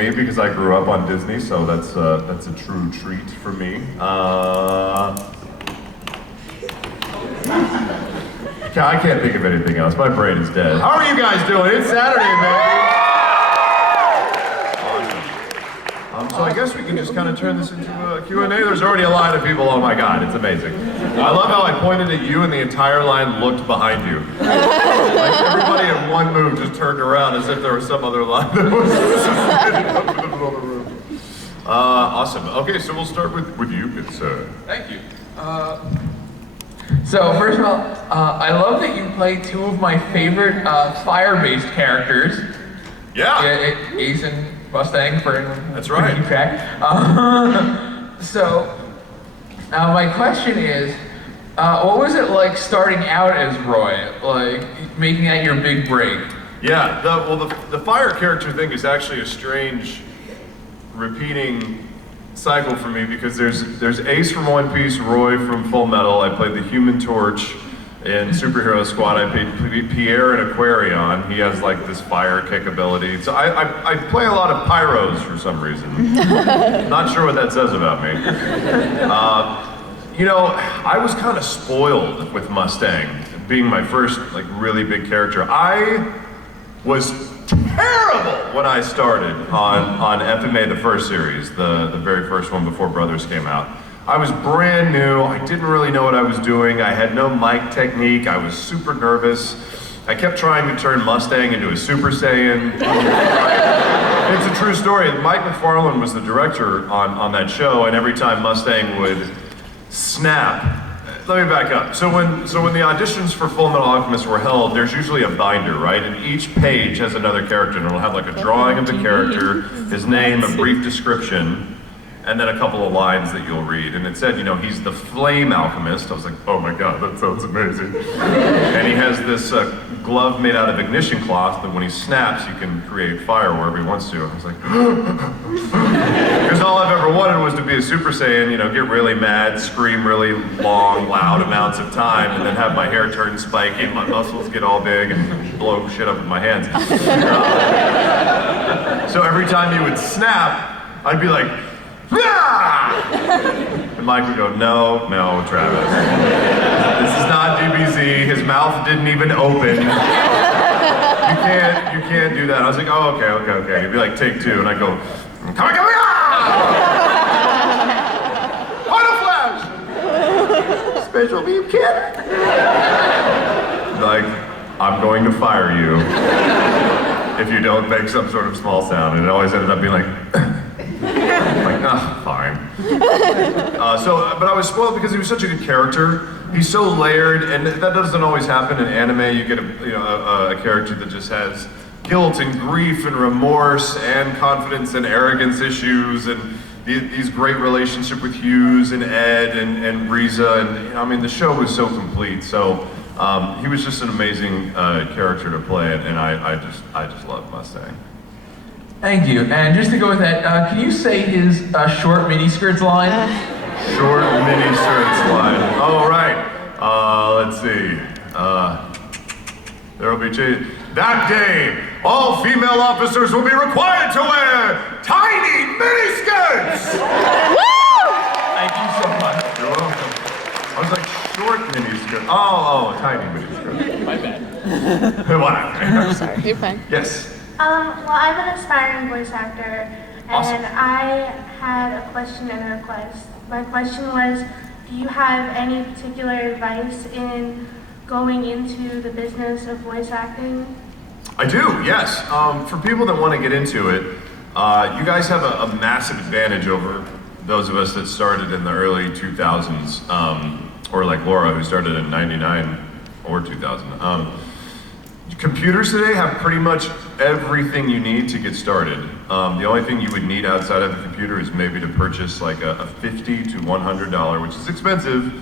me because I grew up on Disney, so that's a true treat for me. I can't think of anything else. My brain is dead. How are you guys doing? It's Saturday, man. So I guess we can just kind of turn this into a Q&A. There's already a line of people. Oh my God, it's amazing. I love how I pointed at you and the entire line looked behind you. Like everybody in one move just turned around as if there was some other line that was just standing up in the middle of the room. Awesome. Okay, so we'll start with you, Viz. Thank you. So first of all, I love that you play two of my favorite fire-based characters. Yeah. Ace and Mustang for anyone. That's right. Keep track. So my question is, what was it like starting out as Roy? Like making that your big break? Yeah. The fire character thing is actually a strange, repeating cycle for me because there's Ace from One Piece, Roy from Fullmetal. I played the Human Torch in Superhero Squad. I played Pierre in Aquarion. He has like this fire kick ability. So I play a lot of pyros for some reason. Not sure what that says about me. You know, I was kind of spoiled with Mustang being my first like really big character. I was terrible when I started on FMA, the first series, the very first one before Brothers came out. I was brand new, I didn't really know what I was doing, I had no mic technique, I was super nervous. I kept trying to turn Mustang into a Super Saiyan. It's a true story. Mike McFarlane was the director on that show, and every time Mustang would snap, let me back up. So when the auditions for Fullmetal Alchemist were held, there's usually a binder, right? And each page has another character, and it'll have like a drawing of the character, his name, a brief description, and then a couple of lines that you'll read. And it said, you know, he's the Flame Alchemist. I was like, oh my God, that sounds amazing. And he has this glove made out of ignition cloth that when he snaps, you can create fire wherever he wants to. I was like, because all I've ever wanted was to be a Super Saiyan, you know, get really mad, scream really long, loud amounts of time, and then have my hair turn spiky and my muscles get all big and blow shit up with my hands. So every time he would snap, I'd be like, and Mike would go, no, Travis. This is not DBZ. His mouth didn't even open. You can't do that. I was like, oh, okay. He'd be like, take two, and I'd go, come on. Final flash! Special beam kid. Like, I'm going to fire you if you don't make some sort of small sound. And it always ended up being like, like, fine. But I was spoiled because he was such a good character. He's so layered, and that doesn't always happen in anime. You get a character that just has guilt and grief and remorse and confidence and arrogance issues and these great relationship with Hughes and Ed and Riza, and I mean the show was so complete. So he was just an amazing character to play, and I just love Mustang. Thank you. And just to go with that, can you say his short miniskirts line? Short miniskirts line. Oh, right. Let's see. There will be change. That day, all female officers will be required to wear tiny miniskirts! Woo! Thank you so much. You're welcome. I was like, short miniskirts. Oh, tiny miniskirts. My bad. Whatever. I'm sorry. You're fine. Yes. Well, I'm an aspiring voice actor, and Awesome. I had a question and a request. My question was, do you have any particular advice in going into the business of voice acting? I do, yes. For people that want to get into it, you guys have a massive advantage over those of us that started in the early 2000s, or like Laura, who started in 99 or 2000. Computers today have pretty much everything you need to get started. The only thing you would need outside of the computer is maybe to purchase like a $50 to $100, which is expensive,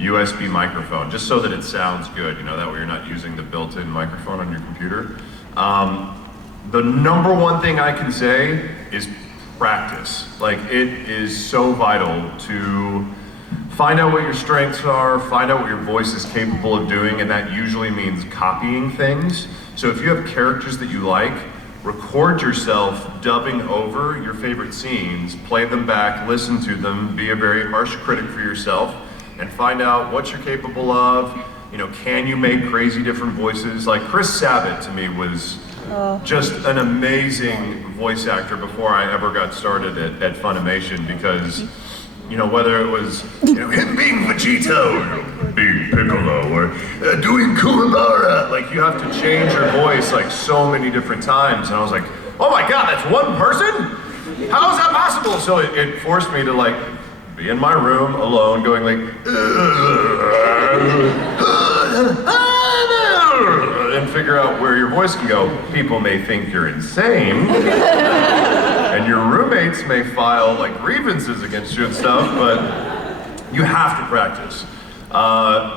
USB microphone, just so that it sounds good. You know, that way you're not using the built-in microphone on your computer. The number one thing I can say is practice. Like, it is so vital to find out what your strengths are, find out what your voice is capable of doing, and that usually means copying things. So if you have characters that you like, record yourself dubbing over your favorite scenes, play them back, listen to them, be a very harsh critic for yourself, and find out what you're capable of. You know, can you make crazy different voices? Like Chris Sabat to me was just an amazing voice actor before I ever got started at Funimation, because, you know, whether it was, you know, him being Vegeta or being Piccolo or doing Kuwabara, like you have to change your voice like so many different times. And I was like, oh my God, that's one person? How is that possible? So it forced me to like be in my room alone going like, and figure out where your voice can go. People may think you're insane, and your roommates may file like grievances against you and stuff, but you have to practice.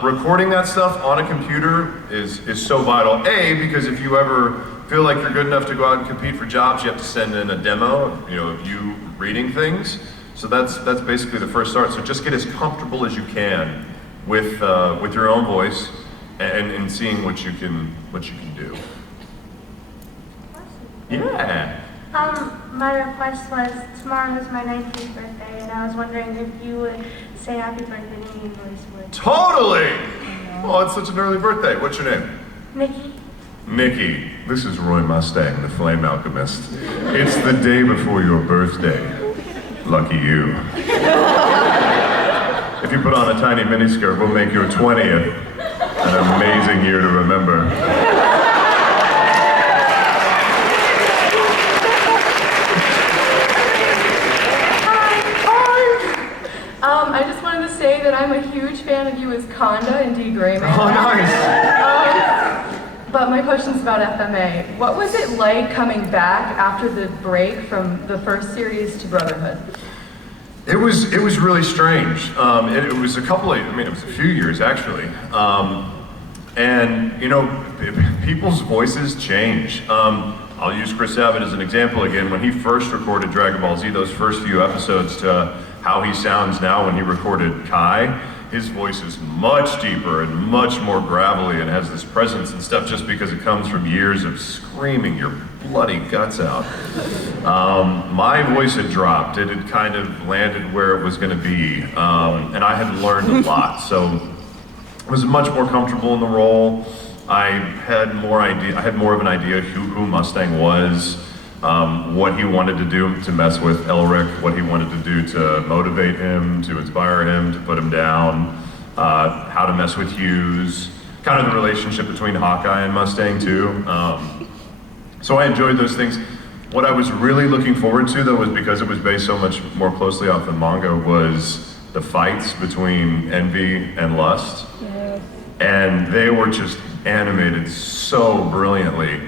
Recording that stuff on a computer is so vital. A, because if you ever feel like you're good enough to go out and compete for jobs, you have to send in a demo, you know, of you reading things. So that's basically the first start. So just get as comfortable as you can with your own voice and seeing what you can do. Yeah. My request was, tomorrow is my 19th birthday, and I was wondering if you would say happy birthday to me in voice would. Totally! Oh, it's such an early birthday. What's your name? Nikki. Nikki, this is Roy Mustang, the Flame Alchemist. It's the day before your birthday. Lucky you. If you put on a tiny miniskirt, we'll make your 20th an amazing year to remember. I just wanted to say that I'm a huge fan of you as Conda in D. Gray Man. Oh, nice. But my question's about FMA. What was it like coming back after the break from the first series to Brotherhood? It was really strange. It was it was a few years actually. And you know, people's voices change. I'll use Chris Sabat as an example again. When he first recorded Dragon Ball Z, those first few episodes to how he sounds now when he recorded Kai, his voice is much deeper and much more gravelly and has this presence and stuff just because it comes from years of screaming your bloody guts out. My voice had dropped. It had kind of landed where it was going to be, and I had learned a lot. So I was much more comfortable in the role. I had more of an idea who Mustang was, what he wanted to do to mess with Elric, what he wanted to do to motivate him, to inspire him, to put him down, how to mess with Hughes, kind of the relationship between Hawkeye and Mustang too. So I enjoyed those things. What I was really looking forward to though was, because it was based so much more closely off the manga, was the fights between Envy and Lust. Yes. And they were just animated so brilliantly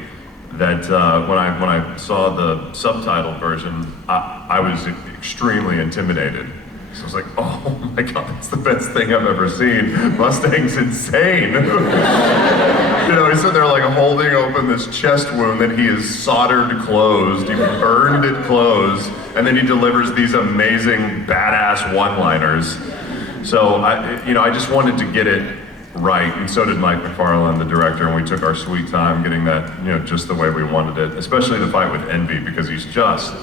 that when I saw the subtitle version, I was extremely intimidated. So I was like, oh my God, that's the best thing I've ever seen. Mustang's insane. You know, he's sitting there like holding open this chest wound that he has soldered closed. He burned it closed, and then he delivers these amazing badass one-liners. So I just wanted to get it right, and so did Mike McFarlane, the director, and we took our sweet time getting that, just the way we wanted it. Especially the fight with Envy, because he's just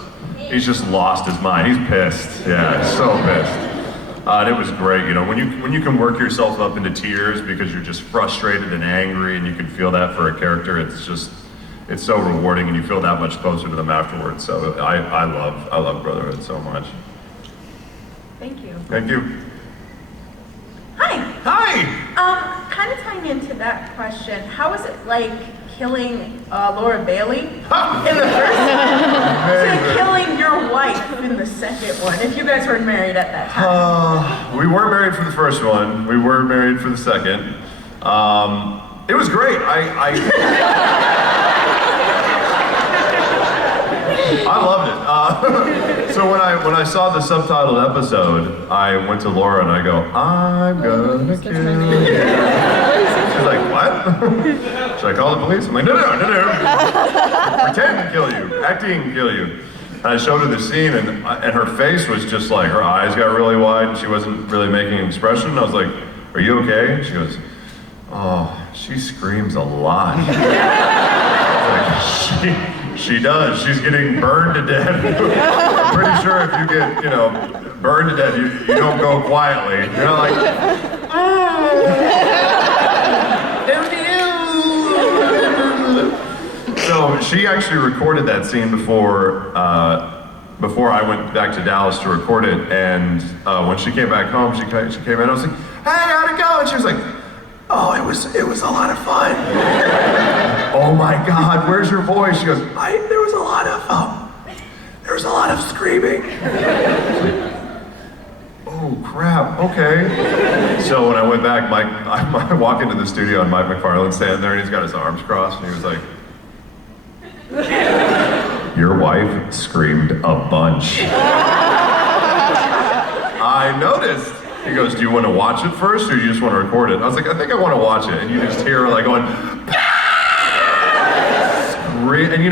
lost his mind. He's pissed. Yeah, he's so pissed. And it was great. When you can work yourself up into tears because you're just frustrated and angry, and you can feel that for a character, it's so rewarding, and you feel that much closer to them afterwards. So I love Brotherhood so much. Thank you. Thank you. Hi. Hi. Kind of tying into that question, how was it like killing Laura Bailey in the first one to killing your wife in the second one, if you guys were married at that time? We weren't married for the first one. We were married for the second. It was great. I loved it. So when I saw the subtitled episode, I went to Laura and I go, I'm gonna kill you. She's like, what? Should I call the police? I'm like, no. Pretend to kill you. Acting to kill you. And I showed her the scene, and her face was just like, her eyes got really wide and she wasn't really making an expression. And I was like, are you okay? And she goes, oh, she screams a lot. Like, She does. She's getting burned to death. I'm pretty sure if you get, burned to death, you don't go quietly. You're not like, So she actually recorded that scene before I went back to Dallas to record it, and when she came back home, she came in, I was like, hey, how'd it go? And she was like, oh, it was a lot of fun. Oh my God, where's your voice? She goes, there was a lot of screaming. Oh crap, okay. So when I went back, I walk into the studio and Mike McFarlane's standing there and he's got his arms crossed and he was like, your wife screamed a bunch. I noticed. He goes, do you want to watch it first or do you just want to record it? I was like, I think I want to watch it. And you just hear her like going, and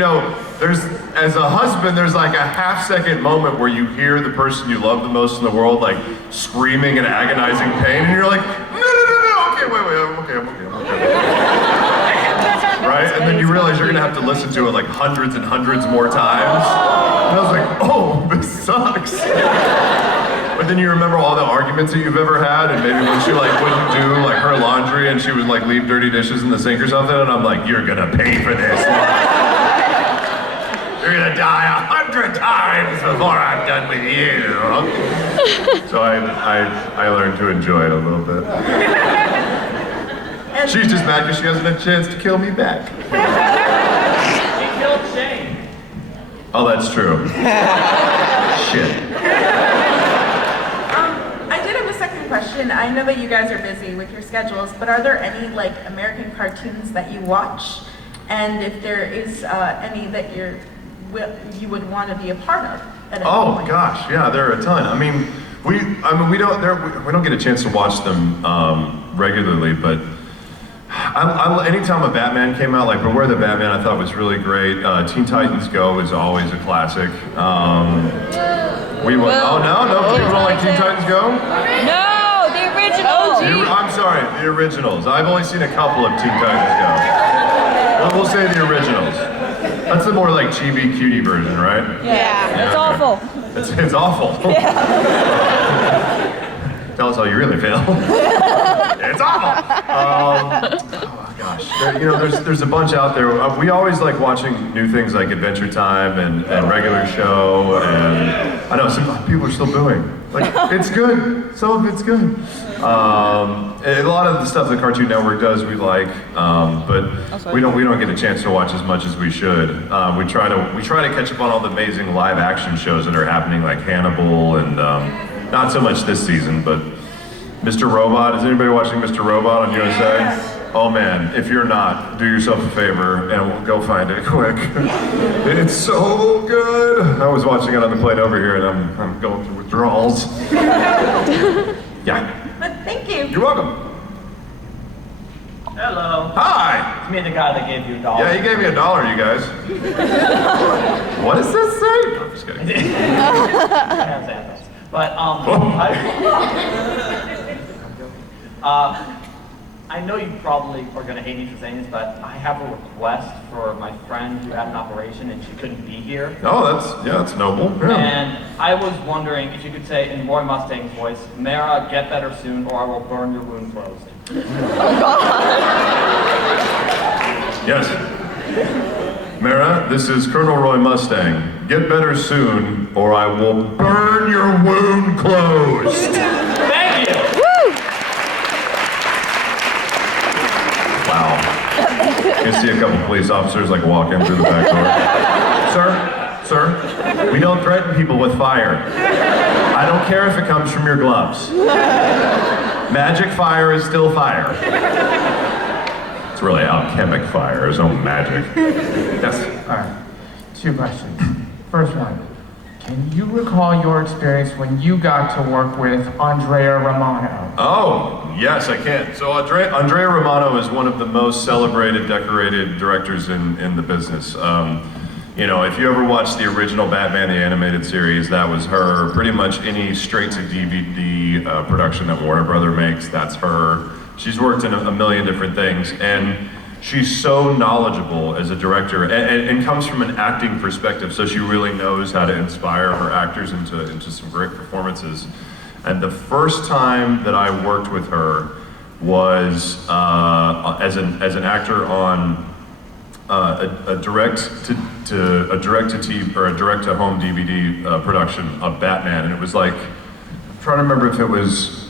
as a husband, there's like a half-second moment where you hear the person you love the most in the world like screaming in agonizing pain, and you're like, no, okay, wait, I'm okay. Right? And then you realize you're gonna have to listen to it like hundreds and hundreds more times. And I was like, oh, this sucks. But then you remember all the arguments that you've ever had, and maybe when she like wouldn't do like her laundry and she would like leave dirty dishes in the sink or something, and I'm like, you're gonna pay for this. You're gonna die 100 times before I'm done with you. So I learned to enjoy it a little bit. And She's just mad because she hasn't had a chance to kill me back. He killed Shane. Oh, that's true. Shit. I did have a second question. I know that you guys are busy with your schedules, but are there any like American cartoons that you watch? And if there is any that you would want to be a part of at any point? Gosh, yeah, there are a ton. I mean, we don't get a chance to watch them regularly, but anytime a Batman came out, like Beware the Batman, I thought was really great. Teen Titans Go is always a classic. No, people don't like Teen Titans Go? No, the original. I'm sorry, the originals. I've only seen a couple of Teen Titans Go. We'll say the originals. That's the more like chibi cutie version, right? Yeah, it's awful. It's awful. Yeah. Tell us how you really feel. It's awful. Oh gosh, there's a bunch out there. We always like watching new things like Adventure Time and Regular Show, and I know some people are still doing. Like it's good. Some of it's good. A lot of the stuff the Cartoon Network does we like, but we don't get a chance to watch as much as we should. We try to catch up on all the amazing live action shows that are happening, like Hannibal, and not so much this season, but Mr. Robot. Is anybody watching Mr. Robot on USA? Yes. Oh man, if you're not, do yourself a favor and we'll go find it quick. It's so good. I was watching it on the plane over here and I'm going through withdrawals. Yeah. But thank you. You're welcome. Hello. Hi. It's me, the guy that gave you $1. Yeah, you gave me $1, you guys. What does this say? No, I'm just kidding. But I know you probably are going to hate me for saying this, but I have a request for my friend who had an operation and she couldn't be here. Oh, that's noble. Yeah. And I was wondering if you could say in Roy Mustang's voice, Mara, get better soon or I will burn your wound closed. Yes. Mara, this is Colonel Roy Mustang. Get better soon or I will burn your wound closed. Thank you! Wow. You see a couple police officers like walk in through the back door. Sir, we don't threaten people with fire. I don't care if it comes from your gloves. Magic fire is still fire. It's really alchemic fire, there's no magic. Yes. All right, 2 questions. First one, can you recall your experience when you got to work with Andrea Romano? Oh, yes, I can. So Andrea Romano is one of the most celebrated, decorated directors in the business. If you ever watched the original Batman, the animated series, that was her. Pretty much any straight-to-DVD production that Warner Brother makes, that's her. She's worked in a million different things, and she's so knowledgeable as a director and comes from an acting perspective, so she really knows how to inspire her actors into some great performances. And the first time that I worked with her was as an actor on a direct to home DVD production of Batman, and it was like, I'm trying to remember if it was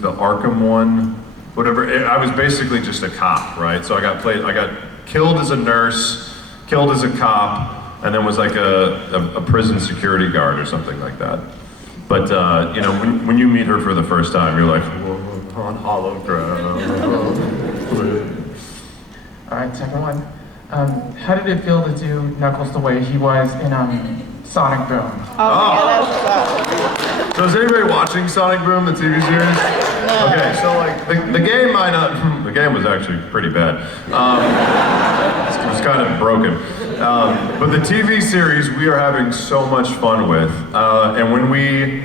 the Arkham one, whatever. I was basically just a cop, right? So I got killed as a nurse, killed as a cop, and then was like a prison security guard or something like that. But you know, when you meet her for the first time, you're like, whoa, on hologram. All right, second one. How did it feel to do Knuckles the way he was in Sonic Boom? So is anybody watching Sonic Boom, the TV series? No. Okay, so like the game might not. The game was actually pretty bad. It was kind of broken. But the TV series we are having so much fun with, and when we.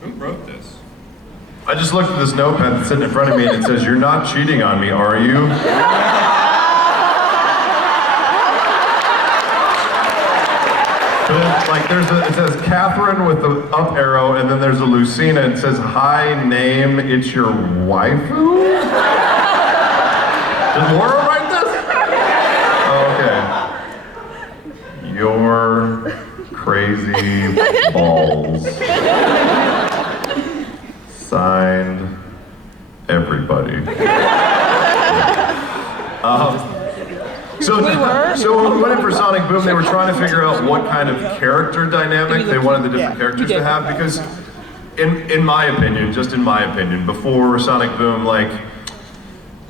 Who wrote this? I just looked at this notepad that's sitting in front of me and it says, "You're not cheating on me, are you?" Like it says Catherine with the up arrow, and then there's a Lucina. It says, "Hi, name, it's your waifu." Did Laura write this? Okay. You're crazy balls. Signed, everybody. So when we went in for Sonic Boom, they were trying to figure out what kind of character dynamic they wanted the different characters to have, because in my opinion, just in my opinion, before Sonic Boom, like,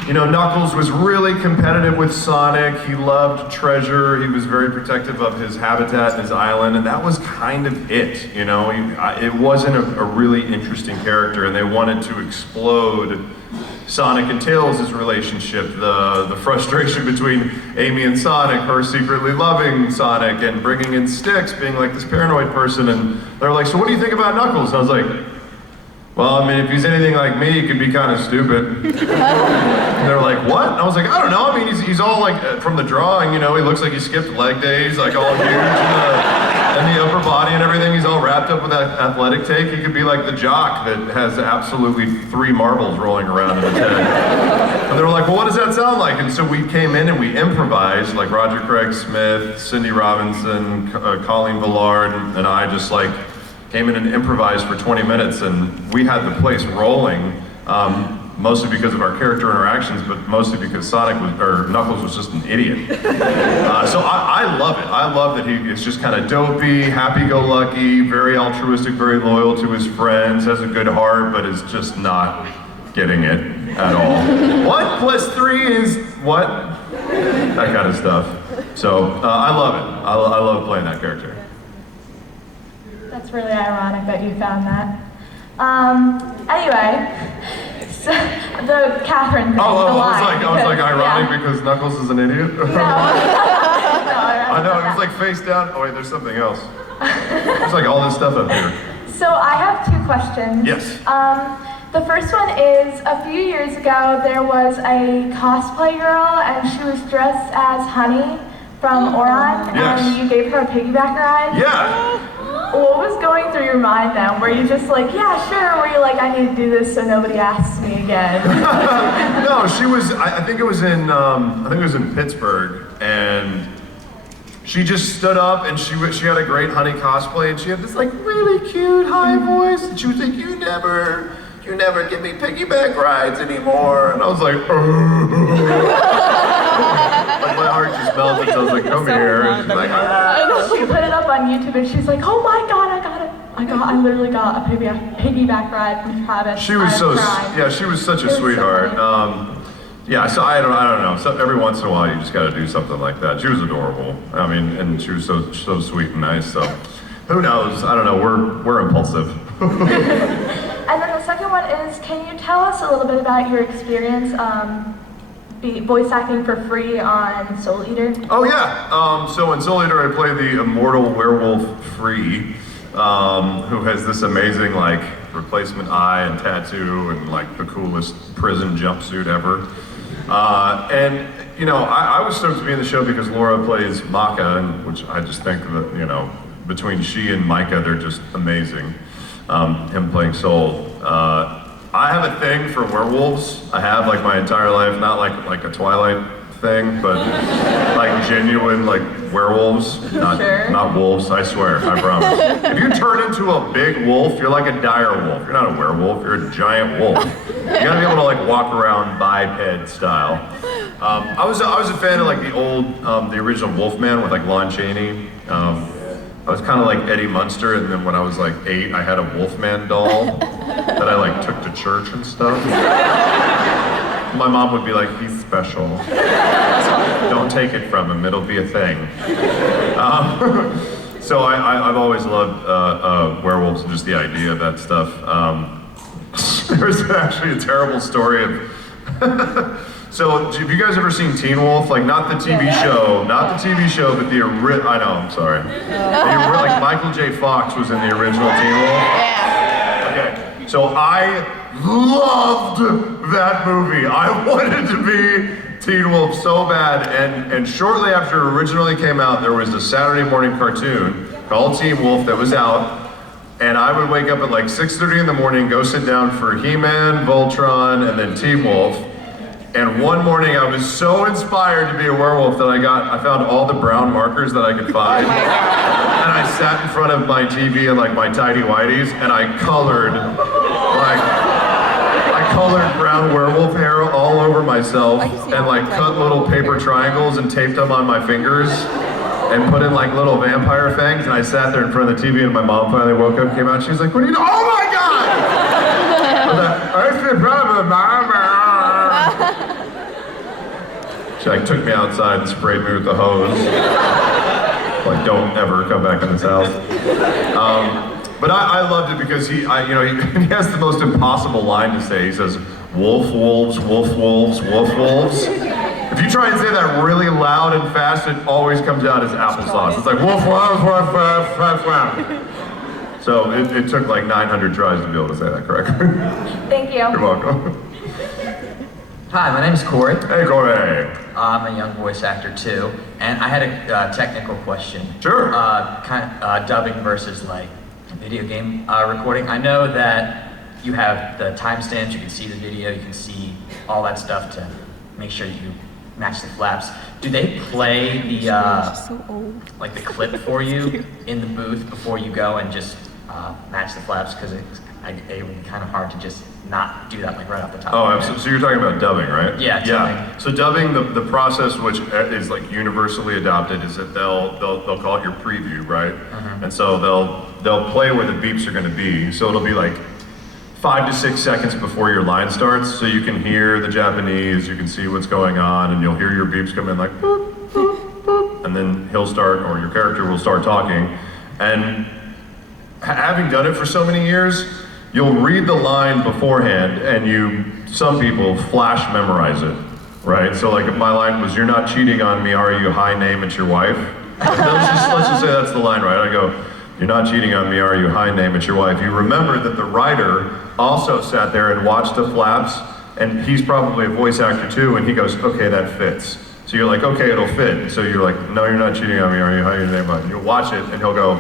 you know, Knuckles was really competitive with Sonic. He loved treasure. He was very protective of his habitat and his island, and that was kind of it, you know? It wasn't a really interesting character, and they wanted to explode Sonic and Tails' relationship, the frustration between Amy and Sonic, her secretly loving Sonic, and bringing in Styx, being like this paranoid person, and they're like, "So what do you think about Knuckles?" And I was like, "Well, I mean, if he's anything like me, he could be kind of stupid." And they're like, "What?" And I was like, "I don't know. I mean, he's all like, from the drawing, you know, he looks like he skipped leg days, like all huge, and the upper body and everything. He's all wrapped up with that athletic take. He could be like the jock that has absolutely 3 marbles rolling around in his head." And they were like, "Well, what does that sound like?" And so we came in and we improvised, like Roger Craig Smith, Cindy Robinson, Colleen Villard, and I just like came in and improvised for 20 minutes, and we had the place rolling, mostly because of our character interactions, but mostly because Knuckles was just an idiot. So I love it. I love that he is just kind of dopey, happy-go-lucky, very altruistic, very loyal to his friends, has a good heart, but is just not getting it at all. 1 + 3 is what? That kind of stuff. So I love it. I love playing that character. That's really ironic that you found that. Anyway, so the Catherine thing, the line. I was like ironic because Knuckles is an idiot? No. I know, it was like face down. Oh wait, there's something else. There's like all this stuff up here. So I have 2 questions. Yes. The first one is, a few years ago, there was a cosplay girl, and she was dressed as Honey from Ouran, Yes. and you gave her a piggyback ride. Yeah. What was going through your mind then? Were you just like, yeah, sure? Were you like, I need to do this so nobody asks me again? No, she was. I think it was in Pittsburgh, and she just stood up and she had a great Honey cosplay, and she had this like really cute high voice, and she was like, "You never give me piggyback rides anymore," and I was like, like my heart just melted. So I was like, "Come here," and she's like, She put it up on YouTube and she's like, "Oh my God, I literally got a piggyback ride from Travis." She was she was such a sweetheart. Yeah, so I don't know. So every once in a while, you just got to do something like that. She was adorable. I mean, and she was so sweet and nice. So who knows? I don't know. We're impulsive. And then the second one is, can you tell us a little bit about your experience voice acting for free on Soul Eater? Oh yeah. So in Soul Eater, I play the immortal werewolf Free, who has this amazing like replacement eye and tattoo and like the coolest prison jumpsuit ever. And you know, I was stoked to be in the show because Laura plays Maka, and which I just think that, you know, between she and Micah, they're just amazing. Him playing Soul. I have a thing for werewolves. I have like my entire life, not like a Twilight thing, but like genuine like werewolves, not wolves, I swear, I promise. If you turn into a big wolf, you're like a dire wolf. You're not a werewolf, you're a giant wolf. You gotta be able to like walk around biped style. I was a fan of like the old, the original Wolfman with like Lon Chaney. I was kind of like Eddie Munster, and then when I was like 8, I had a Wolfman doll that I like took to church and stuff. My mom would be like, he's special. Don't take it from him, it'll be a thing. So I've always loved werewolves and just the idea of that stuff. There's actually a terrible story of... So, have you guys ever seen Teen Wolf? Like, not the TV show, but the original, I know, I'm sorry. Like, Michael J. Fox was in the original Teen Wolf? Yeah. Okay, so I loved that movie. I wanted to be Teen Wolf so bad, and shortly after it originally came out, there was a Saturday morning cartoon called Teen Wolf that was out, and I would wake up at like 6:30 in the morning, go sit down for He-Man, Voltron, and then Teen Wolf. And one morning I was so inspired to be a werewolf that I found all the brown markers that I could find. And I sat in front of my TV and like my tidy whities, and I colored brown werewolf hair all over myself and like cut little paper triangles and taped them on my fingers and put in like little vampire fangs. And I sat there in front of the TV, and my mom finally woke up, came out, she was like, "What are you doing?" Oh my God! I was like, "I should probably mama." She like took me outside and sprayed me with the hose. Like, don't ever come back in this house. But I loved it because he has the most impossible line to say. He says, "Wolf wolves, wolf wolves, wolf wolves." If you try and say that really loud and fast, it always comes out as applesauce. It's like wolf wolves, wolf wolf, wolf wolf. So it took like 900 tries to be able to say that correctly. Thank you. You're welcome. Hi, my name is Corey. Hey, Corey. I'm a young voice actor too, and I had a technical question. Sure. Dubbing versus like video game recording. I know that you have the timestamps, you can see the video, you can see all that stuff to make sure you match the flaps. Do they play the like the clip for you in the booth before you go and just match the flaps? Because it would be kind of hard to just not do that like right off the top. Oh, absolutely. So you're talking about dubbing, right? Yeah. Yeah. So dubbing, the process which is like universally adopted is that they'll call it your preview, right? Mm-hmm. And so they'll play where the beeps are going to be. So it'll be like 5 to 6 seconds before your line starts, so you can hear the Japanese, you can see what's going on, and you'll hear your beeps come in like boop, boop, boop, and then he'll start, or your character will start talking. And having done it for so many years, you'll read the line beforehand, and some people flash memorize it, right? So like if my line was, "You're not cheating on me, are you? Hi, name, it's your wife." Let's just say that's the line, right? I go, "You're not cheating on me, are you? Hi, name, it's your wife." You remember that the writer also sat there and watched the flaps, and he's probably a voice actor too, and he goes, "Okay, that fits." So you're like, "Okay, it'll fit." So you're like, "No, you're not cheating on me, are you? Hi, your name, and you'll watch it, and he'll go,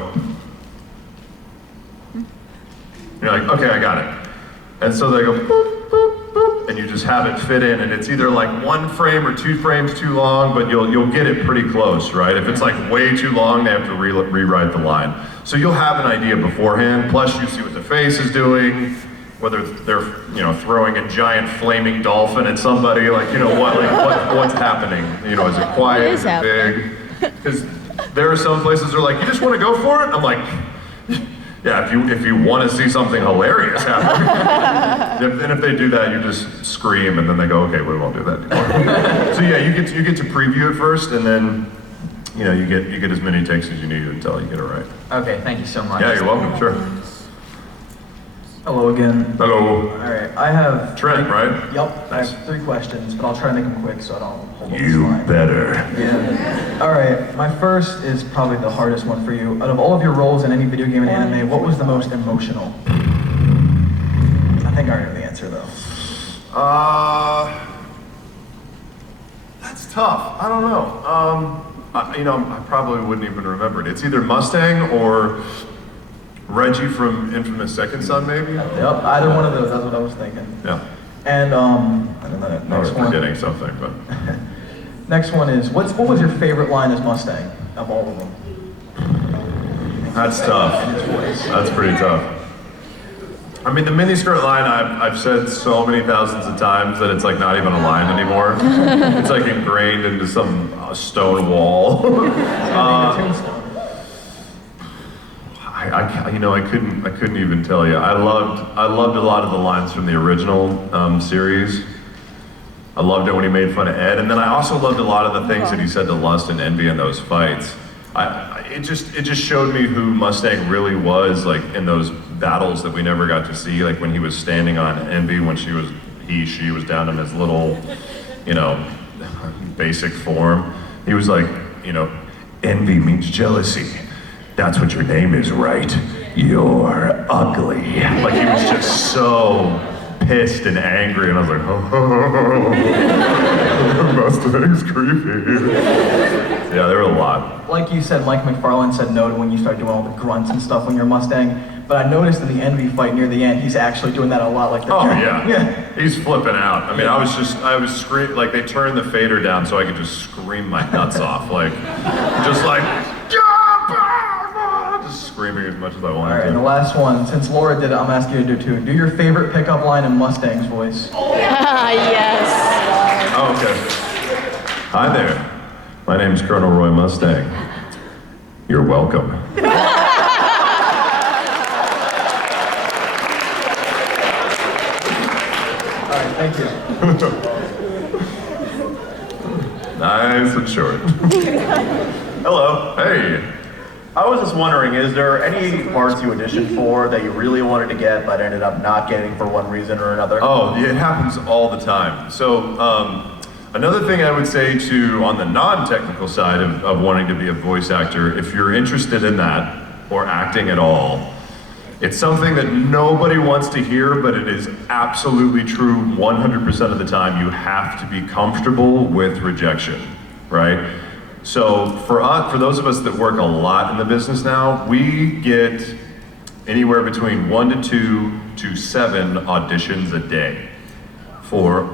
you're like, "Okay, I got it." And so they go, boop, boop, boop, and you just have it fit in, and it's either like 1 frame or 2 frames too long, but you'll get it pretty close, right? If it's like way too long, they have to rewrite the line. So you'll have an idea beforehand, plus you see what the face is doing, whether they're throwing a giant flaming dolphin at somebody, like what's happening? Is it quiet? Is it big? Because there are some places that are like, "You just want to go for it?" I'm like, yeah, if you want to see something hilarious happen, and if they do that, you just scream, and then they go, "Okay, we won't do that anymore." So yeah, you get to preview it first, and then you get as many takes as you need until you get it right. Okay, thank you so much. Yeah, you're welcome. Sure. Hello again. Hello. All right, I have Trent, right? Yep. Nice. I have 3 questions, but I'll try to make them quick so I don't hold up the You slide. better. Yeah. All right. My first is probably the hardest one for you. Out of all of your roles in any video game and anime, what was the most emotional? I think I already know the answer though. It's tough. I don't know. I probably wouldn't even remember it. It's either Mustang or Reggie from Infamous Second Son, maybe? Yep, either one of those, that's what I was thinking. Yeah. And then the I next was one. forgetting something, but. Next one is, what was your favorite line as Mustang of all of them? That's tough. That's pretty tough. I mean, the miniskirt line I've said so many thousands of times that it's like not even a line anymore. It's like ingrained into some stone wall. I couldn't even tell you. I loved a lot of the lines from the original series. I loved it when he made fun of Ed, and then I also loved a lot of the things that he said to Lust and Envy in those fights. It just showed me who Mustang really was, like in those battles that we never got to see, like when he was standing on Envy when she was down in his little, basic form. He was like, envy means jealousy. That's what your name is, right? You're ugly. Like he was just so pissed and angry, and I was like, Mustang's creepy. Yeah, there were a lot. Like you said, Mike McFarlane said no to when you start doing all the grunts and stuff when you're Mustang. But I noticed in the Envy fight near the end, he's actually doing that a lot. Like yeah. He's flipping out. I mean, I was screaming, like they turned the fader down so I could just scream my nuts off, like, just screaming as much as I wanted All right, to. and the last one, since Laura did it, I'm asking you to do too. Do your favorite pickup line in Mustang's voice. Yes. Oh, okay. Hi there. My name's Colonel Roy Mustang. You're welcome. All right, thank you. Nice and short. Hello. Hey. I was just wondering, is there any parts you auditioned for that you really wanted to get but ended up not getting for one reason or another? Oh, it happens all the time. So, another thing I would say on the non-technical side of wanting to be a voice actor, if you're interested in that, or acting at all, it's something that nobody wants to hear, but it is absolutely true 100% of the time. You have to be comfortable with rejection, right? So for those of us that work a lot in the business now, we get anywhere between 1 to 2 to 7 auditions a day for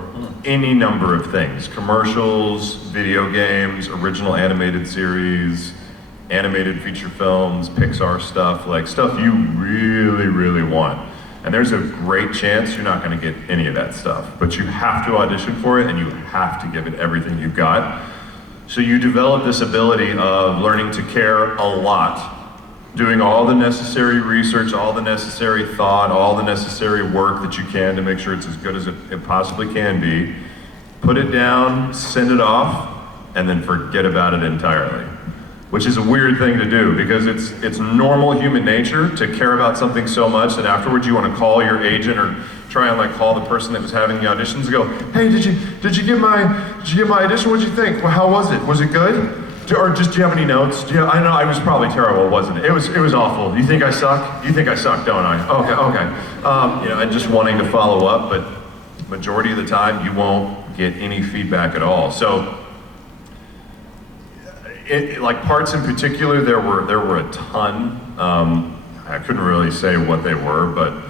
any number of things. Commercials, video games, original animated series, animated feature films, Pixar stuff, like stuff you really, really want. And there's a great chance you're not gonna get any of that stuff, but you have to audition for it and you have to give it everything you've got. So you develop this ability of learning to care a lot, doing all the necessary research, all the necessary thought, all the necessary work that you can to make sure it's as good as it possibly can be. Put it down, send it off, and then forget about it entirely. Which is a weird thing to do because it's normal human nature to care about something so much that afterwards you want to call your agent or try and call the person that was having the auditions and go, hey, did you get my audition? What'd you think? Well, how was it? Was it good? Or do you have any notes? I know I was probably terrible, wasn't it? It was awful. You think I suck? You think I suck, don't I? Okay. And just wanting to follow up, but majority of the time you won't get any feedback at all. So, parts in particular, there were a ton. I couldn't really say what they were, but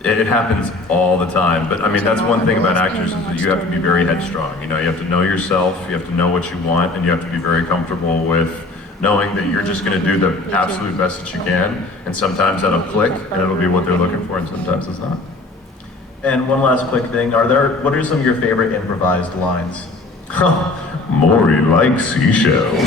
it happens all the time. But I mean, that's one thing about actors is that you have to be very headstrong. You have to know yourself, you have to know what you want, and you have to be very comfortable with knowing that you're just going to do the absolute best that you can. And sometimes that'll click, and it'll be what they're looking for, and sometimes it's not. And one last quick thing, what are some of your favorite improvised lines? Mori likes seashells.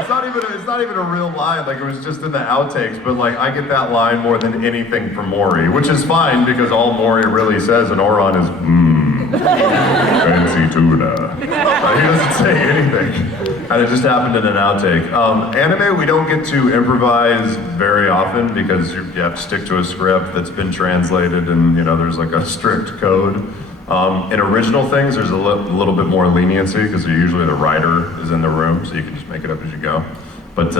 It's not even a real line, it was just in the outtakes, but I get that line more than anything from Mori, which is fine because all Mori really says in Ouran is, fancy tuna. He doesn't say anything. And it just happened in an outtake. Anime, we don't get to improvise very often because you have to stick to a script that's been translated and there's a strict code. In original things, there's a little bit more leniency because usually the writer is in the room, so you can just make it up as you go. But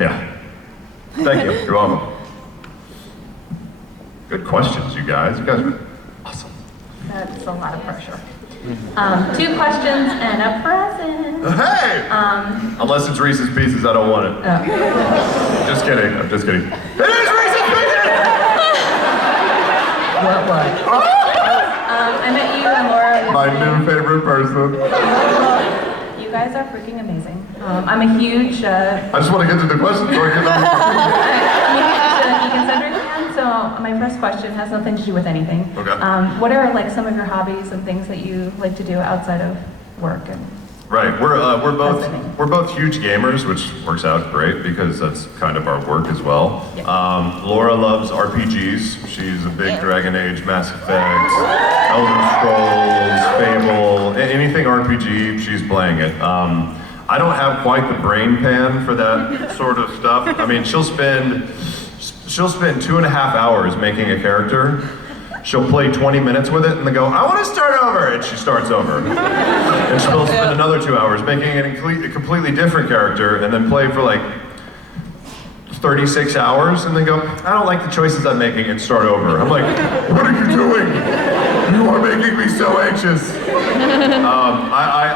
yeah, thank you. You're welcome. Good questions, you guys. You guys are awesome. That's a lot of pressure. Two questions and a present. Hey! Unless it's Reese's Pieces, I don't want it. Just kidding. I'm just kidding. It is Reese's Pieces! What? I met you and Laura. My new favorite person. You guys are freaking amazing. I'm a huge. I just want to get to the question so I get I'm a huge fan, so my first question has nothing to do with anything. Okay. What are like some of your hobbies and things that you like to do outside of work? And Right, we're both huge gamers, which works out great because that's kind of our work as well. Yeah. Laura loves RPGs. She's a big Dragon Age, Mass Effect, Elder Scrolls, Fable, anything RPG, she's playing it. I don't have quite the brain pan for that sort of stuff. I mean, she'll spend 2.5 hours making a character. She'll play 20 minutes with it and then go, I want to start over, and she starts over. And she'll spend another 2 hours making a completely different character and then play for like 36 hours and then go, I don't like the choices I'm making, and start over. I'm like, what are you doing? You are making me so anxious.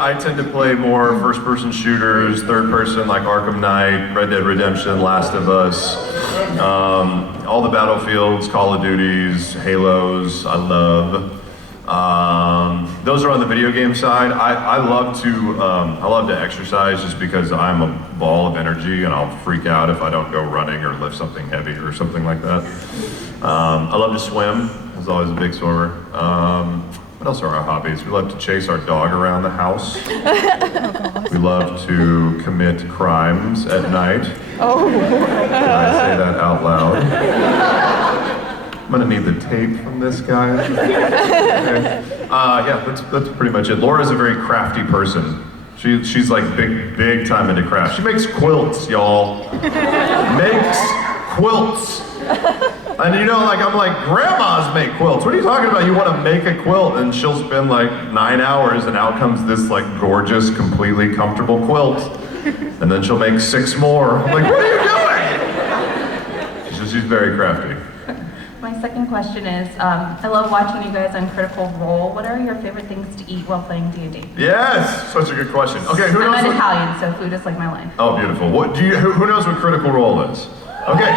I tend to play more first-person shooters, third-person like Arkham Knight, Red Dead Redemption, Last of Us, all the Battlefields, Call of Duties, Halos, I love. Those are on the video game side. I love to exercise just because I'm a ball of energy and I'll freak out if I don't go running or lift something heavy or something like that. I love to swim. I was always a big swimmer. What else are our hobbies? We love to chase our dog around the house. We love to commit crimes at night. Oh. Can I say that out loud? I'm gonna need the tape from this guy. Okay. Yeah, that's pretty much it. Laura's a very crafty person. She's like big time into craft. She makes quilts, y'all. Makes quilts. And you know, I'm like, grandmas make quilts. What are you talking about? You want to make a quilt, and she'll spend like 9 hours, and out comes this like gorgeous, completely comfortable quilt. And then she'll make 6 more. I'm like, what are you doing? She's very crafty. my second question is, I love watching you guys on Critical Role. What are your favorite things to eat while playing D&D? Yes, such a good question. Okay, who knows? I'm Italian, so food is like my life. Oh, beautiful. Who knows what Critical Role is? Okay.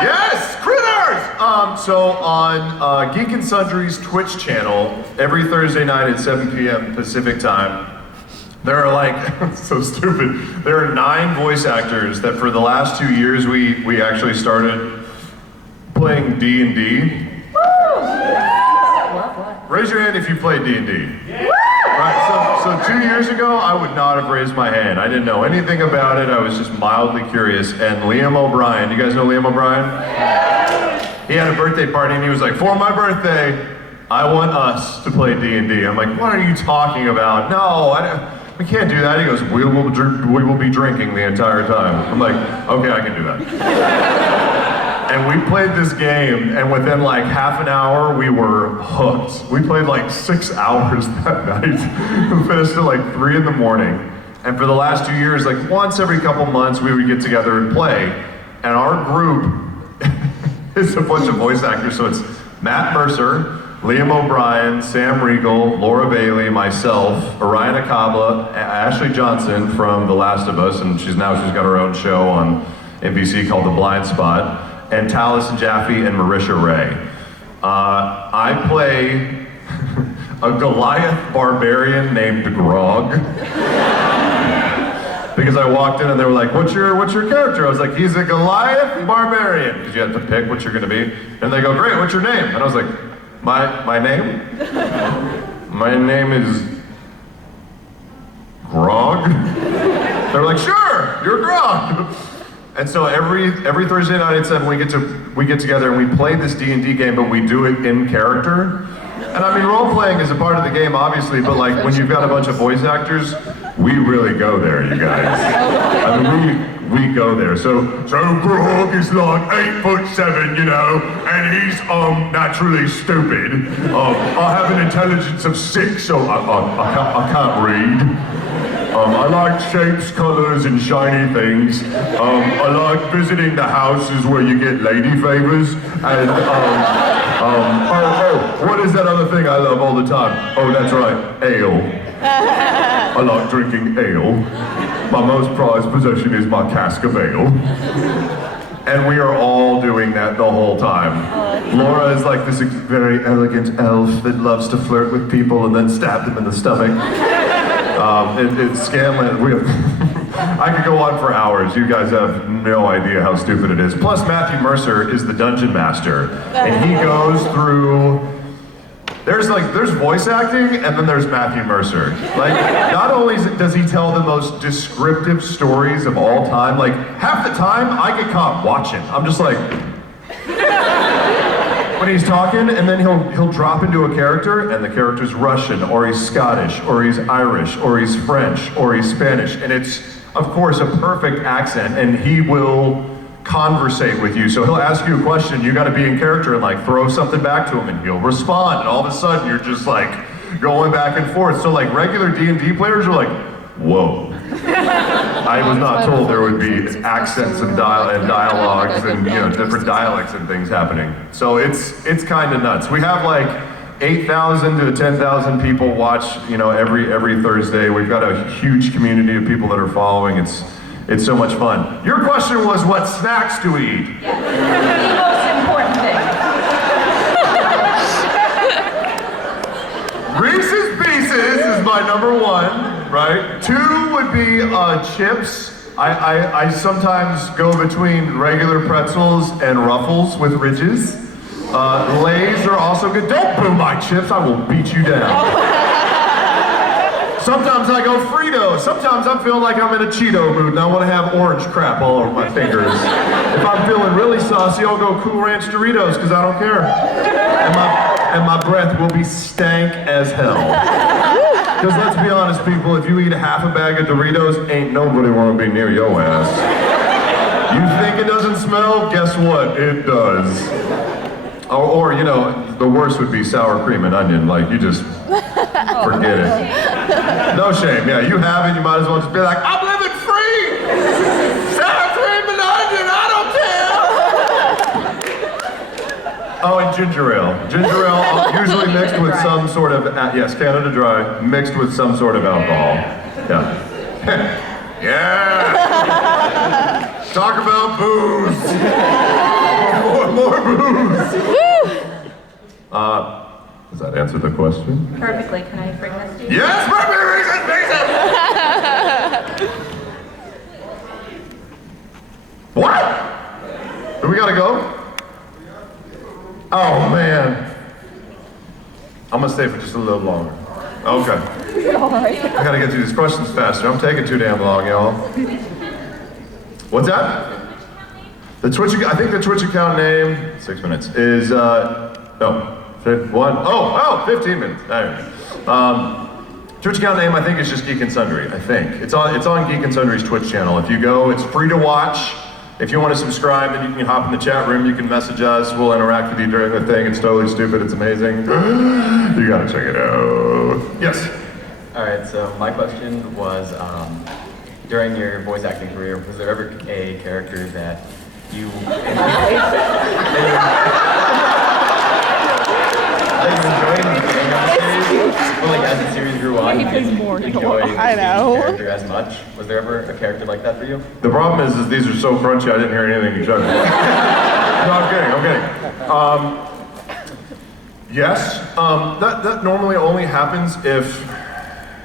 Yes, critters! So on Geek and Sundry's Twitch channel, every Thursday night at 7 p.m. Pacific time, there are like, so stupid, there are 9 voice actors that for the last 2 years we actually started playing D&D. Raise your hand if you played D&D. Right, so 2 years ago, I would not have raised my hand. I didn't know anything about it. I was just mildly curious. And Liam O'Brien, you guys know Liam O'Brien? He had a birthday party and he was like, for my birthday, I want us to play D&D. I'm like, what are you talking about? No, we can't do that. He goes, we will be drinking the entire time. I'm like, okay, I can do that. And we played this game, and within like half an hour, we were hooked. We played like 6 hours that night. We finished at like 3 in the morning. And for the last 2 years, like once every couple months, we would get together and play. And our group is a bunch of voice actors. So it's Matt Mercer, Liam O'Brien, Sam Riegel, Laura Bailey, myself, Oriana Kabla, Ashley Johnson from The Last of Us, and she's got her own show on NBC called The Blind Spot. And Taliesin Jaffe and Marisha Ray. I play a Goliath barbarian named Grog. Because I walked in and they were like, what's your character? I was like, he's a Goliath barbarian. Because you have to pick what you're gonna be. And they go, great, what's your name? And I was like, my name? My name is Grog? They were like, sure, you're Grog. And so every Thursday night at 7 we get together and we play this D&D game, but we do it in character. And I mean, role playing is a part of the game, obviously, but like when you've got a bunch of voice actors, we really go there, you guys. I mean, we go there. So Grog is like 8'7", you know, and he's naturally stupid. I have an intelligence of 6, so I can't read. I like shapes, colors, and shiny things. I like visiting the houses where you get lady favors. And What is that other thing I love all the time? Oh, that's right, ale. I like drinking ale. My most prized possession is my cask of ale. And we are all doing that the whole time. Laura is like this very elegant elf that loves to flirt with people and then stab them in the stomach. Scanlan, I could go on for hours. You guys have no idea how stupid it is. Plus, Matthew Mercer is the dungeon master, and he goes through. There's voice acting, and then there's Matthew Mercer. Like, not only does he tell the most descriptive stories of all time, like half the time I get caught watching. I'm just like. When he's talking, and then he'll drop into a character, and the character's Russian, or he's Scottish, or he's Irish, or he's French, or he's Spanish, and it's, of course, a perfect accent, and he will conversate with you. So he'll ask you a question, you gotta be in character and like throw something back to him, and he'll respond, and all of a sudden you're just like going back and forth. So like regular D&D players are like, whoa. I was not told there would be accents and dialogues and different dialects and things happening. So it's kind of nuts. We have like 8,000 to 10,000 people watch every Thursday. We've got a huge community of people that are following. It's so much fun. Your question was what snacks do we eat? Yeah. The most important thing. Reese's Pieces is my number one, right? 2 would be chips. I sometimes go between regular pretzels and Ruffles with ridges. Lay's are also good. Don't boo my chips, I will beat you down. Sometimes I go Fritos. Sometimes I'm feeling like I'm in a Cheeto mood and I want to have orange crap all over my fingers. If I'm feeling really saucy, I'll go Cool Ranch Doritos because I don't care. And my breath will be stank as hell. Because let's be honest, people, if you eat half a bag of Doritos, ain't nobody want to be near your ass. You think it doesn't smell? Guess what? It does. Or the worst would be sour cream and onion. Like, you just forget it. No shame. Yeah, you have it. You might as well just be like, I'm living free! Sour cream and onion, I don't care! Oh, and ginger ale. Ginger ale usually mixed with some sort of, yes, Canada Dry, mixed with some sort of alcohol. Yeah. Yeah! Talk about booze! More booze! Does that answer the question? Perfectly. Can I bring this to you? Yes, perfect! What? Do we gotta go? Oh, man. I'm gonna stay for just a little longer. Okay. I gotta get through these questions faster. I'm taking too damn long, y'all. What's that? The Twitch, I think the Twitch account name, 6 minutes, is, 15 minutes. There. Twitch account name, I think, is just Geek and Sundry, I think. It's on Geek and Sundry's Twitch channel. If you go, it's free to watch. If you want to subscribe, then you can hop in the chat room, you can message us, we'll interact with you during the thing. It's totally stupid, it's amazing. You gotta check it out. Yes? Alright, so my question was, during your voice acting career, was there ever a character that you as the series grew on, you didn't enjoy the character as much? Was there ever a character like that for you? The problem is these are so crunchy, I didn't hear anything you said. No, I'm kidding. Yes, that normally only happens if,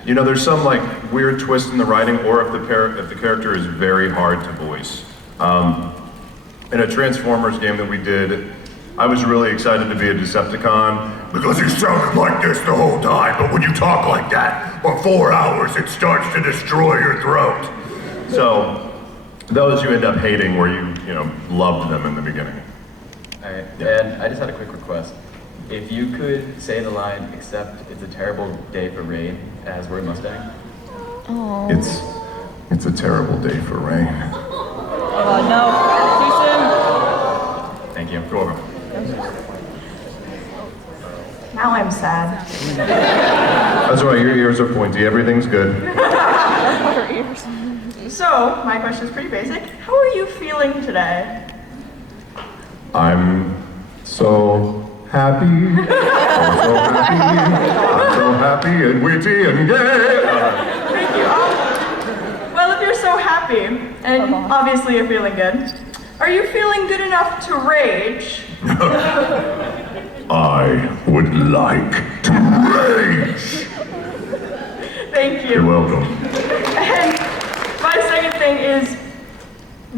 there's some like weird twist in the writing, or if the character is very hard to voice. In a Transformers game that we did, I was really excited to be a Decepticon because you sounded like this the whole time, but when you talk like that for 4 hours, it starts to destroy your throat. So, those you end up hating where you loved them in the beginning. Alright, and I just had a quick request. If you could say the line, except it's a terrible day for rain, as Roy Mustang. Oh. It's a terrible day for rain. No. Too soon. Thank you. Go over. Now I'm sad. That's right, your ears are pointy, everything's good. So, my question is pretty basic. How are you feeling today? I'm so happy, oh so happy, I'm so happy and witty and gay. Thank you. Well, if you're so happy, and obviously you're feeling good, are you feeling good enough to rage? I would like to rage. Thank you. You're welcome. And my second thing is,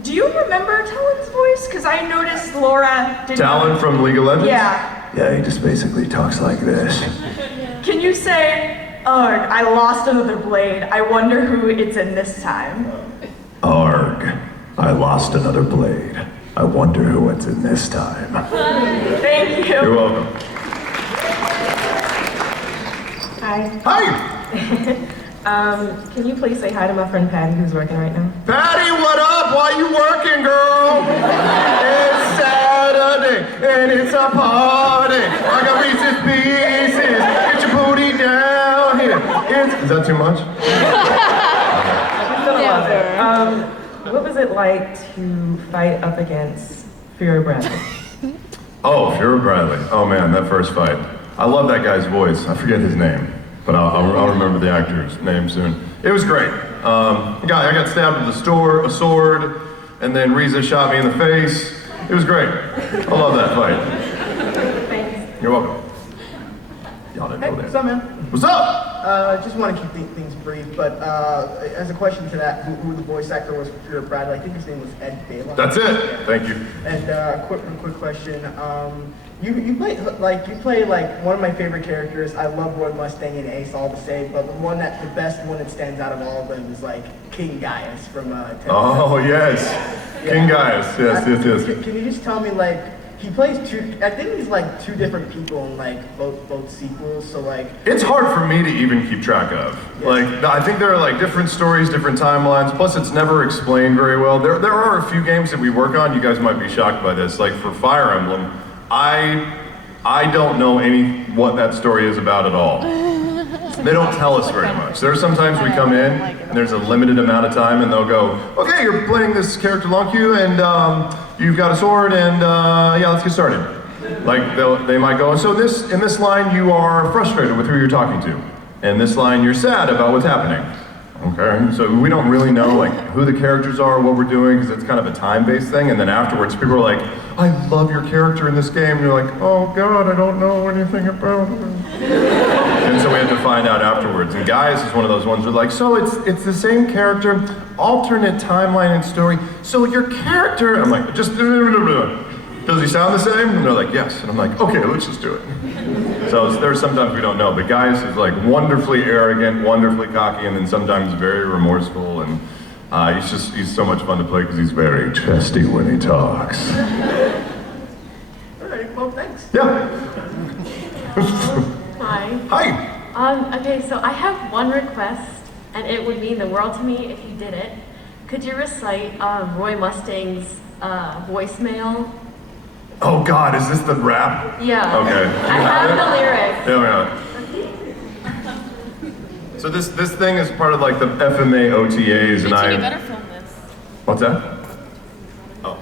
do you remember Talon's voice? Because I noticed Laura didn't. Talon from League of Legends? Yeah. Yeah, he just basically talks like this. Can you say, "Ugh, I lost another blade. I wonder who it's in this time"? Arg, I lost another blade. I wonder who it's in this time. Thank you. You're welcome. Hi. Hi! Can you please say hi to my friend Patty who's working right now? Patty, what up? Why you working, girl? It's Saturday, and it's a party. I got Reese's Pieces. Get your booty down here. Is that too much? What was it like to fight up against Fury Bradley? Oh, Fury Bradley. Oh man, that first fight. I love that guy's voice. I forget his name, but I'll remember the actor's name soon. It was great. I got stabbed with a sword, and then Riza shot me in the face. It was great. I love that fight. Thanks. You're welcome. Y'all didn't know What's that. up, man? What's up? Just want to keep things brief, but as a question to that, who the voice actor was for Fury Bradley, I think his name was Ed Bala. That's it. Thank you. And quick question. You play like one of my favorite characters. I love Roy Mustang and Ace all the same, but the best one that stands out of all of them is like King Gaius from Oh yes, Yeah. King Gaius. Yes. Can you just tell me like he plays I think he's like two different people in like both sequels. So like It's hard for me to even keep track of. Yeah. Like, I think there are like different stories, different timelines. Plus, it's never explained very well. There are a few games that we work on. You guys might be shocked by this. Like for Fire Emblem, I don't know what that story is about at all. They don't tell us very much. There are sometimes we come in and there's a limited amount of time, and they'll go, "Okay, you're playing this character Lonq, and you've got a sword, and yeah, let's get started." Like they might go, "So in this line you are frustrated with who you're talking to. In this line you're sad about what's happening." Okay, so we don't really know like who the characters are, what we're doing, because it's kind of a time-based thing. And then afterwards, people are like, "I love your character in this game." And you're like, "Oh God, I don't know anything about it." And so we had to find out afterwards. And Gaius is one of those ones where like, "So it's the same character, alternate timeline and story. So your character," I'm like, "Just does he sound the same?" And they're like, "Yes." And I'm like, "Okay, let's just do it." So there's sometimes we don't know, but Gaius is like wonderfully arrogant, wonderfully cocky, and then sometimes very remorseful, and he's so much fun to play because he's very chesty when he talks. all right, well thanks. Yeah. Hi. Hi. Okay, so I have one request, and it would mean the world to me if you did it. Could you recite Roy Mustang's voicemail? Oh God, is this the rap? Yeah. Okay. I have the lyrics. Yeah. So this thing is part of like the FMA OTAs, and You better film this. What's that? Oh.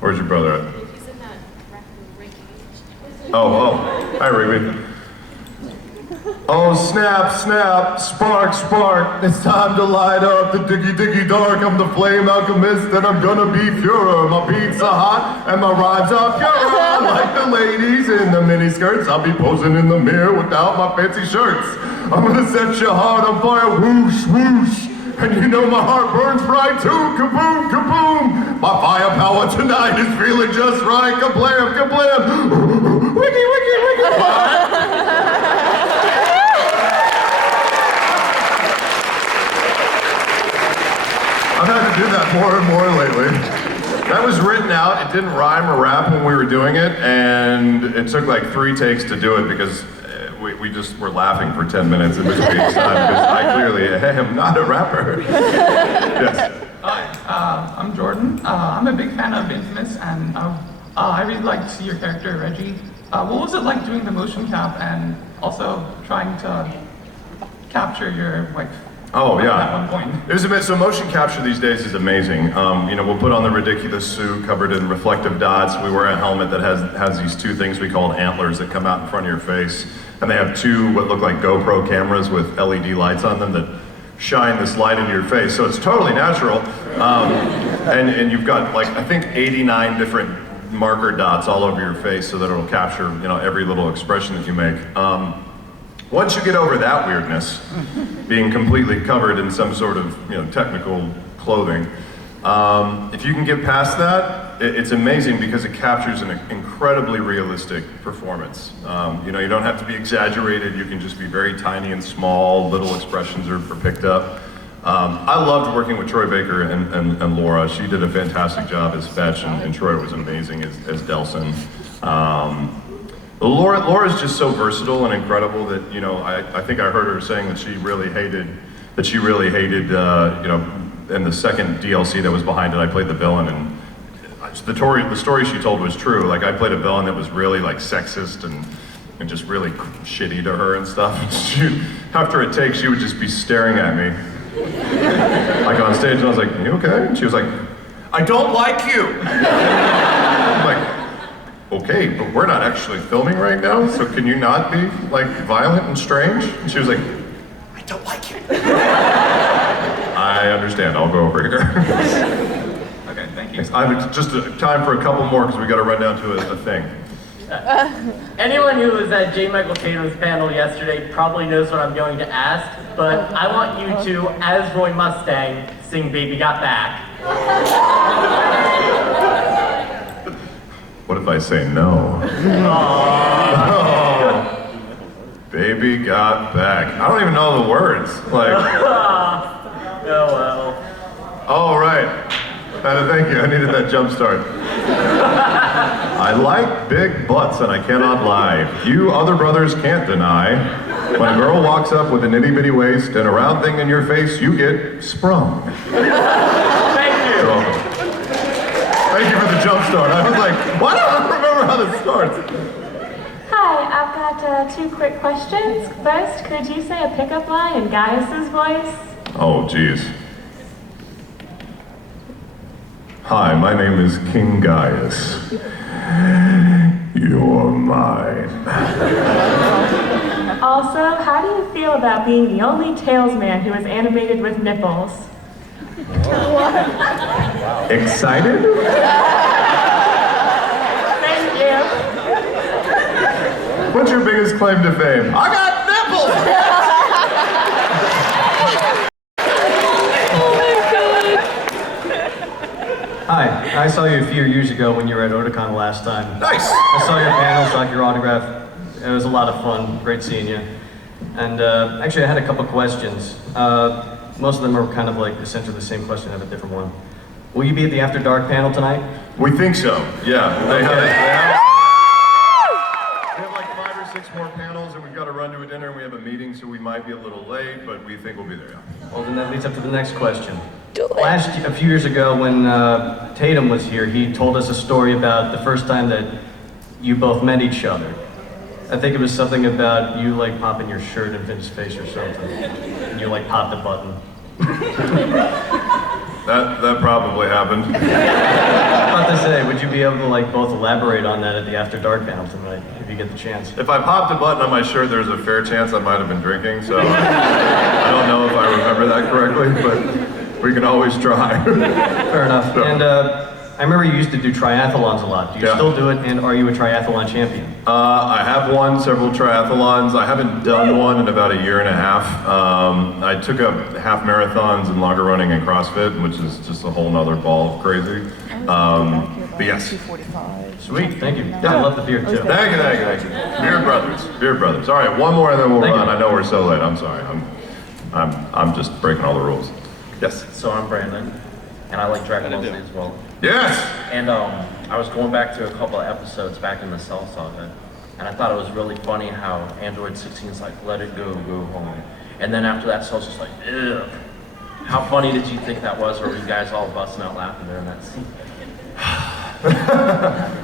Where's your brother at? He's in that raccoon. Oh. Hi, Rigby. Oh, snap, snap, spark, spark. It's time to light up the diggy dark. I'm the flame alchemist, and I'm gonna be Fuhrer. My beats are hot, and my rhymes are pure. Like the ladies in the mini skirts, I'll be posing in the mirror without my fancy shirts. I'm gonna set your heart on fire, whoosh, whoosh. And you know my heart burns bright too, kaboom, kaboom. My firepower tonight is feeling just right, kablam, kablam. Wiggy, wiggy, wiggy. I've had to do that more and more lately. That was written out. It didn't rhyme or rap when we were doing it, and it took like 3 takes to do it because we just were laughing for 10 minutes in between each time because I clearly am not a rapper. Yes. Hi, I'm Jordan. I'm a big fan of Infamous, and I really like to see your character, Reggie. What was it like doing the motion cap and also trying to capture your like Oh yeah. At one point. It was a bit, so motion capture these days is amazing. You know, we'll put on the ridiculous suit covered in reflective dots. We wear a helmet that has these two things we call antlers that come out in front of your face. And they have two what look like GoPro cameras with LED lights on them that shine this light into your face. So it's totally natural. And you've got like, I think 89 different marker dots all over your face so that it'll capture, you know, every little expression that you make. Once you get over that weirdness, being completely covered in some sort of, you know, technical clothing, if you can get past that, it's amazing because it captures an incredibly realistic performance. You know, you don't have to be exaggerated. You can just be very tiny and small. Little expressions are picked up. I loved working with Troy Baker and Laura. She did a fantastic job as Fetch, and Troy was amazing as Delson. Laura's just so versatile and incredible that, you know, I think I heard her saying that she really hated, you know, in the second DLC that was behind it, I played the villain, and the story she told was true. Like, I played a villain that was really like sexist and just really shitty to her and stuff. After a take, she would just be staring at me, like on stage, and I was like, "You okay?" And she was like, "I don't like you." I'm like, "Okay, but we're not actually filming right now, so can you not be like violent and strange?" And she was like, "I don't like you." I understand, I'll go over here. Okay, thank you. I have just time for a couple more because we got to run down to a thing. Anyone who was at J. Michael Tatum's panel yesterday probably knows what I'm going to ask, but I want you to, as Roy Mustang, sing Baby Got Back. What if I say no? Oh, baby got back. I don't even know the words. Like, Oh well. oh right. Thank you. I needed that jump start. I like big butts, and I cannot lie. You other brothers can't deny. When a girl walks up with an itty bitty waist and a round thing in your face, you get sprung. Thank you. So, thank you for the jump start. I was like, why don't I remember how this starts? Hi, I've got two quick questions. First, could you say a pickup line in Gaius's voice? Oh, geez. Hi, my name is King Gaius. You're mine. Also, how do you feel about being the only Tailsman who is animated with nipples? Excited? Thank you. What's your biggest claim to fame? I got nipples! Hi, I saw you a few years ago when you were at Otakon last time. Nice! I saw your panel, saw your autograph. It was a lot of fun, great seeing you. And actually I had a couple questions. Most of them are kind of like essentially the same question, I have a different one. Will you be at the After Dark panel tonight? We think so, yeah. They have like 5 or 6 more panels, and we've got to run to a dinner, and we have a meeting, so we might be a little late, but we think we'll be there, yeah. Well, then that leads up to the next question. A few years ago when Tatum was here, he told us a story about the first time that you both met each other. I think it was something about you like popping your shirt in Vince's face or something. And you like popped the button. That probably happened. I was about to say, would you be able to like both elaborate on that at the After Dark panel tonight, if you get the chance? If I popped a button on my shirt, there's a fair chance I might have been drinking, so I don't know if I remember that correctly, but we can always try. Fair enough. So. And I remember you used to do triathlons a lot. Do you still do it, and are you a triathlon champion? I have won several triathlons. I haven't done one in about a year and a half. I took up half marathons and longer running and CrossFit, which is just a whole nother ball of crazy. But yes. Sweet, thank you. Yeah, I love the beer too. Thank you. Beer brothers. All right, one more and then we'll run. I know we're so late. I'm sorry. I'm just breaking all the rules. Yes. So I'm Brandon, and I like Dragon Ball Z as well. Yes! And I was going back to a couple of episodes back in the Cell Saga, and I thought it was really funny how Android 16 is like, let it go home. And then after that, Cell's just like, ugh. How funny did you think that was, or were you guys all busting out laughing during that scene?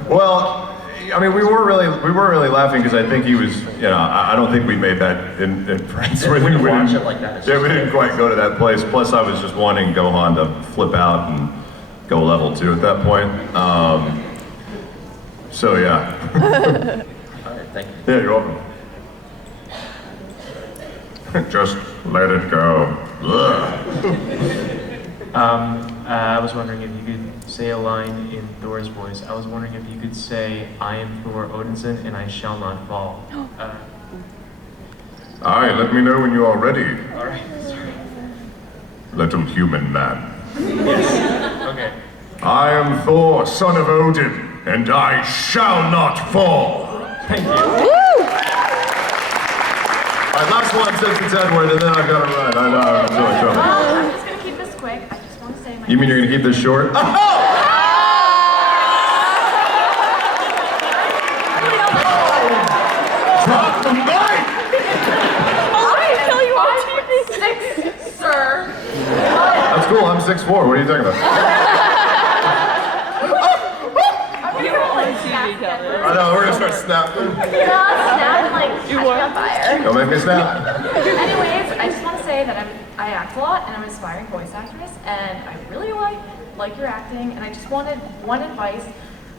Well, I mean, we weren't really laughing because I think he was, you know, I don't think we made that in Friends. We didn't watch it like that. Yeah, we didn't quite go to that place. Plus, I was just wanting Gohan to flip out and go level 2 at that point. So yeah. All right, thank you. Yeah, you're welcome. Just let it go. I was wondering if you could say a line in Thor's voice. I was wondering if you could say, "I am Thor Odinson, and I shall not fall." Aye, let me know when you are ready. All right. Sorry. Little human man. Yes. Okay. I am Thor, son of Odin, and I shall not fall. Thank you. All right, last one since it's Edward, and then I've got to run. I know, I'm really trouble. I'm just gonna keep this quick. I just want to say my. You mean you're gonna keep this short? Drop the mic! I'm 6'6", sir. That's cool, I'm 6'4". What are you talking about? I know, we're gonna start snapping. Snap like catch me on fire. Don't make me snap. Anyways, I just want to say that I act a lot and I'm an aspiring voice actress and I really like your acting and I just wanted one advice.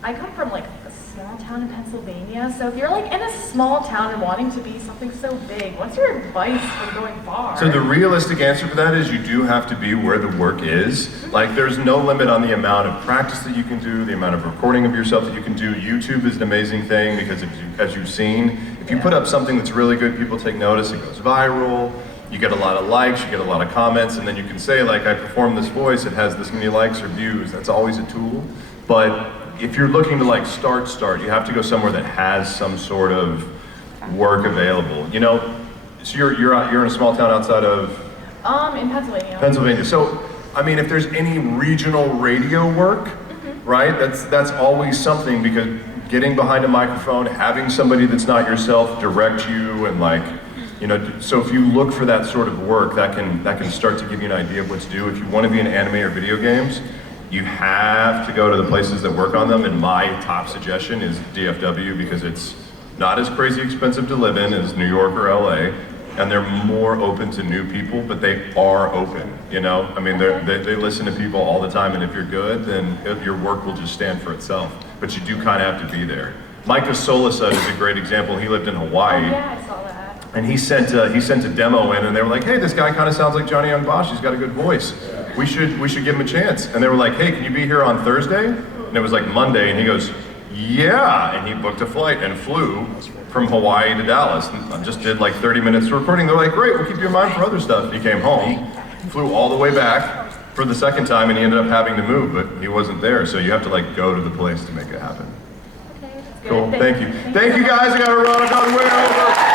I come from like a small town in Pennsylvania, so if you're like in a small town and wanting to be something so big, what's your advice for going far? So the realistic answer for that is you do have to be where the work is. Like there's no limit on the amount of practice that you can do, the amount of recording of yourself that you can do. YouTube is an amazing thing because as you've seen, if you put up something that's really good, people take notice, it goes viral, you get a lot of likes, you get a lot of comments, and then you can say like, I performed this voice, it has this many likes or views. That's always a tool. But if you're looking to like start, you have to go somewhere that has some sort of work available. You know, so you're in a small town outside of in Pennsylvania. Pennsylvania. So I mean, if there's any regional radio work, right? That's always something because getting behind a microphone, having somebody that's not yourself direct you and like, you know, so if you look for that sort of work, that can start to give you an idea of what to do. If you want to be in anime or video games, you have to go to the places that work on them, and my top suggestion is DFW because it's not as crazy expensive to live in as New York or LA, and they're more open to new people, but they are open, you know? I mean, they listen to people all the time, and if you're good, then your work will just stand for itself, but you do kind of have to be there. Micah Solisa is a great example. He lived in Hawaii. Oh, yeah, I saw that. And he sent a demo in, and they were like, "Hey, this guy kind of sounds like Johnny Young Bosch. He's got a good voice. We should give him a chance." And they were like, "Hey, can you be here on Thursday?" And it was like Monday, and he goes, "Yeah," and he booked a flight and flew from Hawaii to Dallas. And just did like 30 minutes of recording. They're like, "Great, we'll keep you in mind for other stuff." He came home, flew all the way back for the second time, and he ended up having to move, but he wasn't there. So you have to like go to the place to make it happen. Okay, that's good. Cool. Thank you. Thank you guys. I got to run. I got way over.